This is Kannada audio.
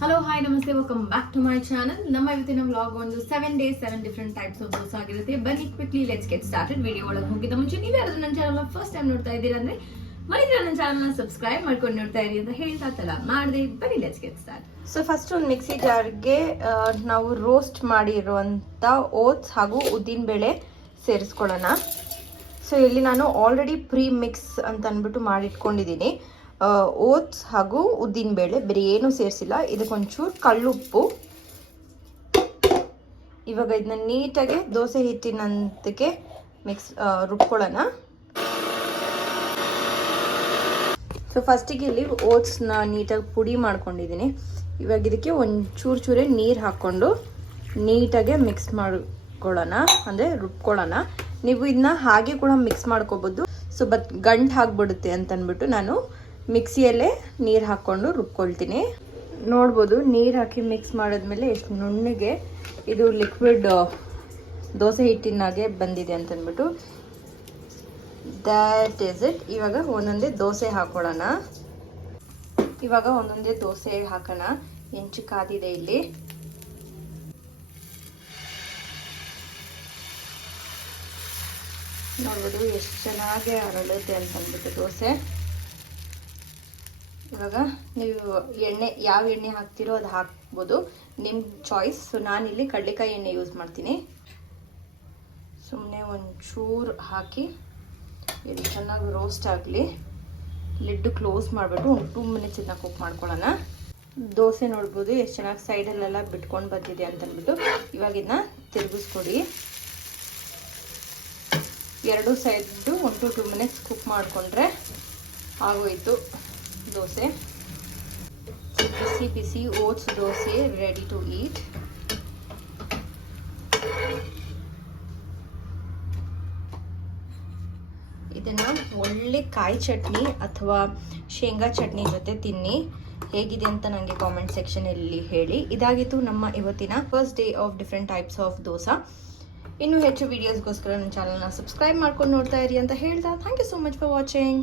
Hello, hi, namaste, welcome back to my channel. ನಮ್ಮ ಇವತ್ತಿನ ವ್ಲಾಗ್ ಒಂದು 7 days 7 different types of dosa ಆಗಿರುತ್ತೆ. ಬನ್ನಿ quickly let's get started. Video ಒಳಗೆ ಹೋಗಿದ್ದ ಮುಂಚೆ ನೀವು ಯಾರಾದ್ರೂ ನನ್ನ ಚಾನಲ್ ಫಸ್ಟ್ ಟೈಮ್ ನೋಡ್ತಾ ಇದ್ದೀರಾ ಅಂದ್ರೆ ಮರಿದ್ರೆ ನನ್ನ ಚಾನಲ್ನ ಸಬ್ಸ್ಕ್ರೈಬ್ ಮಾಡ್ಕೊಂಡು ನೋಡ್ತಾ ಇರಿ ಅಂತ ಹೇಳ್ತಾ ತಡ ಮಾಡಿದೆ. ಬನ್ನಿ let's get start. So first ಒಂದು ಮಿಕ್ಸಿ ಜಾರ್ಗೆ ನಾವು ರೋಸ್ಟ್ ಮಾಡಿರುವಂಥ ಓಟ್ಸ್ ಹಾಗೂ ಉದ್ದಿನಬೇಳೆ ಸೇರಿಸ್ಕೊಳ್ಳೋಣ. ಸೊ ಇಲ್ಲಿ ನಾನು ಆಲ್ರೆಡಿ ಪ್ರೀ ಮಿಕ್ಸ್ ಅಂತ ಅಂದ್ಬಿಟ್ಟು ಮಾಡಿಟ್ಕೊಂಡಿದ್ದೀನಿ. ಓಟ್ಸ್ ಹಾಗೂ ಉದ್ದಿನಬೇಳೆ ಬೇರೆ ಏನೂ ಸೇರಿಸಿಲ್ಲ. ಇದಕ್ಕೊಂಚೂರು ಕಳ್ಳುಪ್ಪು. ಇವಾಗ ಇದನ್ನ ನೀಟಾಗಿ ದೋಸೆ ಹಿಟ್ಟಿನಂತಕ್ಕೆ ರುಬ್ಕೊಳ್ಳೋಣ. ಸೊ ಫಸ್ಟಿಗೆ ಇಲ್ಲಿ ಓಟ್ಸ್ನ ನೀಟಾಗಿ ಪುಡಿ ಮಾಡ್ಕೊಂಡಿದ್ದೀನಿ. ಇವಾಗ ಇದಕ್ಕೆ ಚೂರೇ ನೀರು ಹಾಕ್ಕೊಂಡು ನೀಟಾಗಿ ಮಿಕ್ಸ್ ಮಾಡ್ಕೊಳ್ಳೋಣ, ಅಂದರೆ ರುಬ್ಕೊಳ್ಳೋಣ. ನೀವು ಇದನ್ನ ಹಾಗೆ ಕೂಡ ಮಿಕ್ಸ್ ಮಾಡ್ಕೋಬೋದು. ಸೊ ಗಂಟು ಹಾಕ್ಬಿಡುತ್ತೆ ಅಂತಂದ್ಬಿಟ್ಟು ನಾನು ಮಿಕ್ಸಿಯಲ್ಲೇ ನೀರು ಹಾಕ್ಕೊಂಡು ರುಬ್ಕೊಳ್ತೀನಿ. ನೋಡ್ಬೋದು ನೀರು ಹಾಕಿ ಮಿಕ್ಸ್ ಮಾಡಿದ್ಮೇಲೆ ಎಷ್ಟು ನುಣ್ಣಗೆ ಇದು ಲಿಕ್ವಿಡ್ ದೋಸೆ ಹಿಟ್ಟಿನಾಗೆ ಬಂದಿದೆ ಅಂತಂದ್ಬಿಟ್ಟು. That is it. ಇವಾಗ ಒಂದೊಂದೇ ದೋಸೆ ಹಾಕೊಳ್ಳೋಣ. ಹಾಕೋಣ. ಹೆಂಚು ಕಾದಿದೆ ಇಲ್ಲಿ. ನೋಡ್ಬೋದು ಎಷ್ಟು ಚೆನ್ನಾಗಿ ಅರಳುತ್ತೆ ಅಂತಂದ್ಬಿಟ್ಟು ದೋಸೆ. ಇವಾಗ ನೀವು ಯಾವ ಎಣ್ಣೆ ಹಾಕ್ತಿರೋ ಅದು ಹಾಕ್ಬೋದು, ನಿಮ್ಮ ಚಾಯ್ಸ್. ಸೊ ನಾನಿಲ್ಲಿ ಕಡಲೆಕಾಯಿ ಎಣ್ಣೆ ಯೂಸ್ ಮಾಡ್ತೀನಿ. ಸುಮ್ಮನೆ ಒಂಚೂರು ಹಾಕಿ ಇದು ಚೆನ್ನಾಗಿ ರೋಸ್ಟ್ ಆಗಲಿ. ಲಿಡ್ ಕ್ಲೋಸ್ ಮಾಡಿಬಿಟ್ಟು ಒಂದು 2 ಮಿನಿಟ್ಸ್ ಇದನ್ನ ಕುಕ್ ಮಾಡ್ಕೊಳ್ಳೋಣ. ದೋಸೆ ನೋಡ್ಬೋದು ಎಷ್ಟು ಚೆನ್ನಾಗಿ ಸೈಡಲ್ಲೆಲ್ಲ ಬಿಟ್ಕೊಂಡು ಬಂದಿದೆ ಅಂತಂದ್ಬಿಟ್ಟು. ಇವಾಗ ಇದನ್ನ ತಿರುಗಿಸ್ಕೊಡಿ. ಎರಡು ಸೈಡು 1 to 2 ಮಿನಿಟ್ಸ್ ಕುಕ್ ಮಾಡಿಕೊಂಡ್ರೆ ಆಗೋಯ್ತು ದೋಸೆ. ಬಿಸಿ ಬಿಸಿ oats dosa ready to eat. ಇದನ್ನು ಒಳ್ಳೆ ಕಾಯಿ ಚಟ್ನಿ ಅಥವಾ ಶೇಂಗಾ ಚಟ್ನಿ ಜೊತೆ ತಿನ್ನಿ. ಹೇಗಿದೆ ಅಂತ ನನಗೆ ಕಾಮೆಂಟ್ ಸೆಕ್ಷನಲ್ಲಿ ಹೇಳಿ. ಇದಾಗಿತ್ತು ನಮ್ಮ ಇವತ್ತಿನ first day of different types of dosa. ಇನ್ನೂ ಹೆಚ್ಚು ವಿಡಿಯೋಸ್ಗೋಸ್ಕರ ನನ್ನ ಚಾನಲ್ನ ಸಬ್ಸ್ಕ್ರೈಬ್ ಮಾಡ್ಕೊಂಡು ನೋಡ್ತಾ ಇರಿ ಅಂತ ಹೇಳ್ತಾ thank you so much for watching.